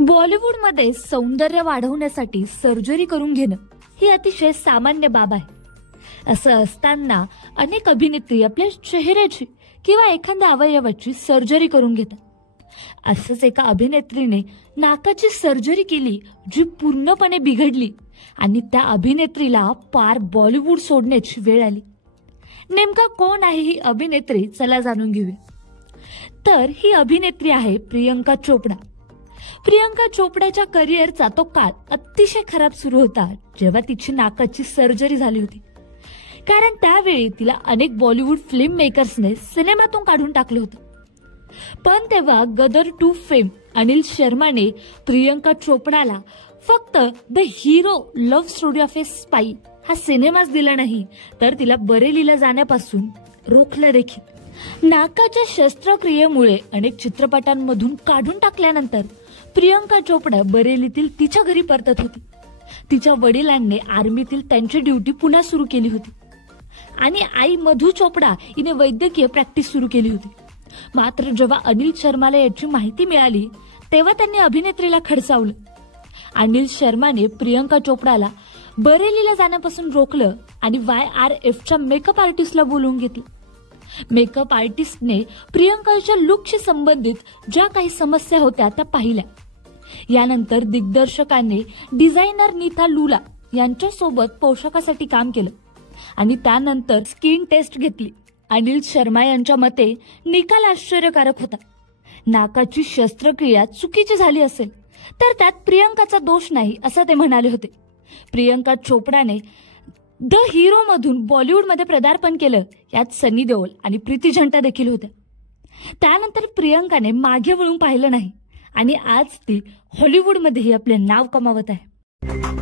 बॉलिवूडमध्ये सौंदर्य वाढवण्यासाठी सर्जरी करून घेणं ही अतिशय सामान्य बाब आहे। असं असताना अनेक अभिनेत्री आपल्या चेहऱ्याची किंवा एखाद्या अवयवाची सर्जरी करून घेतात। असंच एका अभिनेत्रीने नाकाची सर्जरी केली जी पूर्णपणे बिघडली आणि त्या अभिनेत्रीला पार बॉलिवूड सोडण्याची वेळ आली। नेमका कोण आहे ही अभिनेत्री, चला जाणून घेऊया। तर ही अभिनेत्री आहे प्रियंका चोपडा। प्रियंका चोपडाच्या करिअरचा तो काळ अतिशय खराब सुरू होता जेव्हा तिची नाकाची सर्जरी झाली होती, कारण त्यावेळी तिला अनेक बॉलिवूड फिल्म मेकर्सने सिनेमातून काढून टाकलं होतं। पण तेव्हा गदर 2 फेम अनिल शर्माने प्रियंका चोपडाला फक्त the hero love story of A spy हा सिनेमाच दिला नाही, तर तिला बरेलीला जाण्यापासून रोखलं देखील। नाकाच्या शस्त्रक्रियेमुळे अनेक चित्रपटांमधून काढून टाकल्यानंतर प्रियंका चोपडा बरेलीतील तिच्या घरी परतत होती। तिच्या वडिलांनी आर्मीतील त्यांची ड्युटी पुन्हा सुरू केली होती आणि आई मधू चोपडा हिने वैद्यकीय प्रॅक्टिस सुरू केली होती। मात्र जेव्हा अनिल शर्माला याची माहिती मिळाली तेव्हा त्यांनी अभिनेत्रीला खडसावलं। अनिल शर्माने प्रियंका चोपडाला बरेलीला जाण्यापासून रोखलं आणि YRFच्या मेकअप आर्टिस्टला बोलवून घेतलं। मेकअप आर्टिस्टने प्रियंकाच्या लुकशी संबंधित ज्या काही समस्या होत्या त्या पाहिल्या। यानंतर दिग्दर्शकाने डिझायनर नीथा लुला यांच्यासोबत पोशाखासाठी काम केलं आणि त्यानंतर स्किन टेस्ट घेतली। अनिल शर्मा यांच्या मते निकाल आश्चर्यकारक होता। नाकाची शस्त्रक्रिया चुकीची झाली असेल तर त्यात प्रियंकाचा दोष नाही असं ते म्हणाले होते। प्रियंका चोपडाने द हिरो मधून बॉलिवूडमध्ये पदार्पण केलं, यात सनी देओल आणि प्रीती झंटा देखील होत्या। त्यानंतर प्रियंकाने मागे वळून पाहिलं नाही आणि आज ती हॉलिवूडमध्येही आपले नाव कमावत आहे।